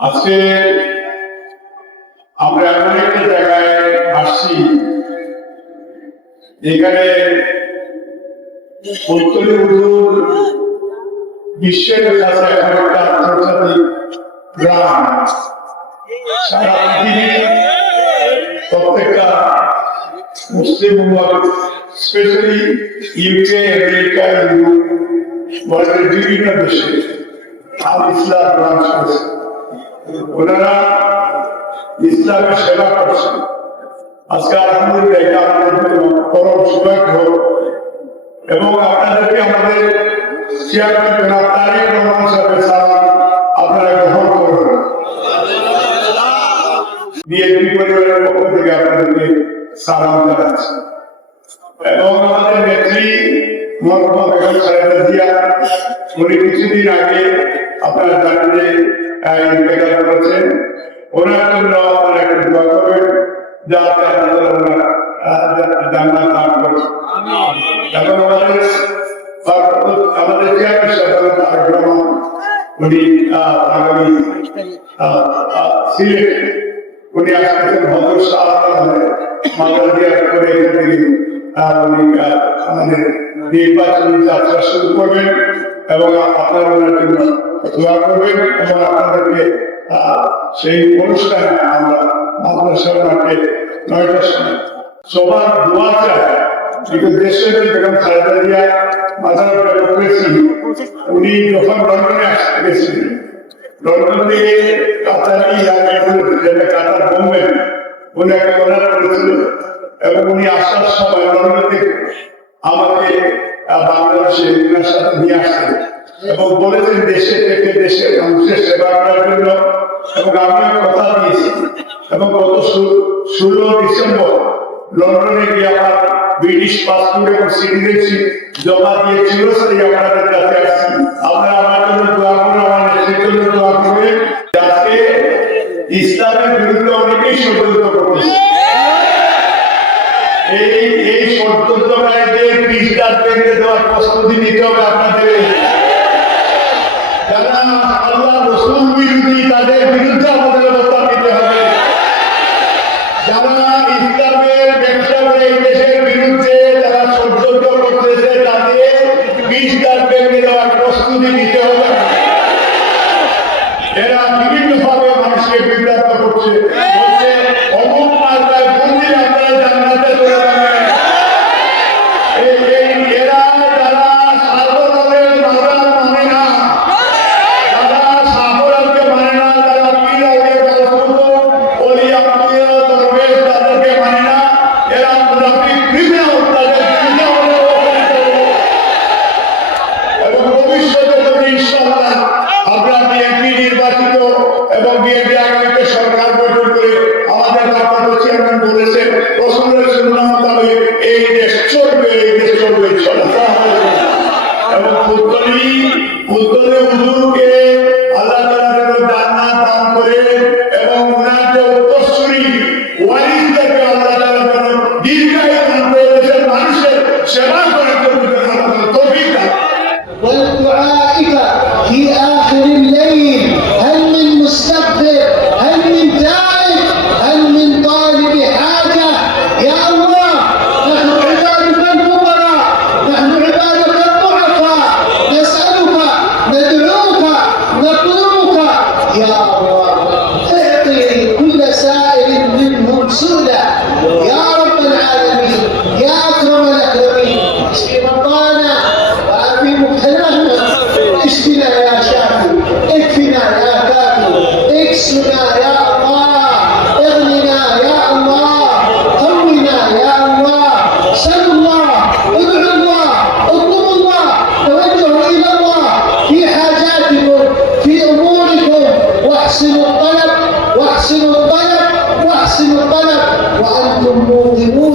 আজকে আমরা এমন একটা জায়গায় আসছি যেখানে উত্তরে হুজুর বিশ্বের কাছে এখন একটা আন্তর্জাতিক গ্রাম। সারা পৃথিবীর প্রত্যেকটা মুসলিম উম্মাহ, স্পেশালি ইউকে, আমেরিকা, ইউরোপ, ওয়ার্ল্ডের বিভিন্ন দেশে আল ইসলাম ব্রাঞ্চ আছে। ওনারা ইসলামের সেবা করছেন। আজকে আলহামদুলিল্লাহ এটা আমাদের পরম সৌভাগ্য এবং আপনাদেরকে আমাদের চেয়ারম্যান জনাব তারেক রহমান সাহেবের সালাম আপনারা গ্রহণ করবেন। বিএনপি পরিবারের পক্ষ থেকে আপনাদেরকে সালাম জানাচ্ছি এবং আমাদের নেত্রী মরহুমা বেগম খালেদা জিয়া, উনি কিছুদিন আগে আপনারা জানেন যে ইন্তেকাল করেছেন। ওনার জন্য আপনারা একটু দোয়া করবেন যাতে জান্নাত লাভ করেন। এবং আমাদের চেয়ারম্যান সাহেব তারেক রহমান, উনি আগামী সিলেট উনি আসতেছেন হজর শাহ মাদার দিয়ার করে আমাদের নির্বাচনী যাত্রা শুরু করবেন এবং আপনারা ওনার জন্য দোয়া করবেন এবং আপনাদেরকে সেই অনুষ্ঠানে আমরা মাদ্রাসার মাঠে 9টার সময় সবার দোয়া চাই। কিন্তু দেশের বেগম খালেদা জিয়া মাজার করেছেন, উনি যখন লন্ডনে গেছিলেন, লন্ডন থেকে কাতারি যেটা কাতার বোম্বে উনি একটা অর্ডার করেছিল এবং উনি আসার সময় লন্ডন থেকে আমাকে বাংলাদেশে ওনার সাথে নিয়ে আসতেন এবং বলেছেন দেশে থেকে দেশের মানুষের সেবা করার জন্য। এবং আমিও কথা দিয়েছি এবং গত 16 ডিসেম্বর লন্ডনে গিয়ে আমার ব্রিটিশ পাসপোর্ট এবং সিটিজেনশিপ জমা দিয়েছিল। সেই আপনাদের কাছে আসছি, আপনারা আমার জন্য দোয়া করুন, আমার দেশের জন্য দোয়া করবেন যাতে ইসলামের বিরুদ্ধে অনেকেই ষড়যন্ত্র করতেছে। এই ষড়যন্ত্রকারীদের বিস্তার ভেঙে দেওয়ার প্রস্তুতি নিতে হবে আপনাদের। যারা আল্লাহ রসুল বিরোধী তাদের বিরুদ্ধে আমাদের অবস্থান নিতে হবে। যারা ইসলামের ব্যবসা করে এই দেশের বিরুদ্ধে যারা ষড়যন্ত্র করতেছে তাদের বিস্তার ভেঙে দেওয়ার প্রস্তুতি নিতে হবে। এরা বিভিন্নভাবে মানুষকে বিভ্রান্ত করছে, অমুক মার্কায় বন্দি আপনারা জান্নাতে চলে যাবেন। এরা যারা সার্বধর্মের মাজার মানে না, যারা সাহাবাকে মানে না, যারা পীর আউলিয়া ওলি আউলিয়া দরবেশ তাদেরকে মানে না, এরা মুনাফিক ক্রিমিনাল, তাদের বিরুদ্ধে আমরা এবং ভবিষ্যতে যদি ইনশাআল্লাহ আমরা বিএনপি নির্বাচিত এবং বিএনপি আগামীতে সরকার গঠন করে আমাদের আপনাদের চেয়ারম্যান বলেছেন রাসূলের সুন্নাহ মোতাবেক এই দেশ চলবে, এই দেশ চলবে ইনশাআল্লাহ। এবং উত্তরে হুজুরকে আল্লাহ তাআলা যেন জান্নাত দান করে এবং ওনার যে উত্তরসূরি ওয়ারিসদেরকে আল্লাহ তাআলা যেন দীর্ঘায়ু দান করে দেশের মানুষের সেবা করার জন্য তৌফিক দান। ودعائك في آخر الليل هل من مستغفر، هل من تائب، هل من طالب حاجة؟ يا الله نحن عبادك الفقراء، نحن عبادك الضعفاء، نسألك ندعوك نطلبك يا الله اعطي كل سائل منهم سؤلا يا رب العالمين يا أكرم الأكرمين. اشف مرضانا وعافي مبتلانا، اشفنا يا شافي، اكفنا يا كافي، اكسنا يا الله، اغننا يا الله، قونا يا الله. سل الله، ادعو الله، اطلب الله، توجهوا الى الله في حاجاتكم في اموركم، واحسنوا الطلب واحسنوا الطلب واحسنوا الطلب وانتم موقنون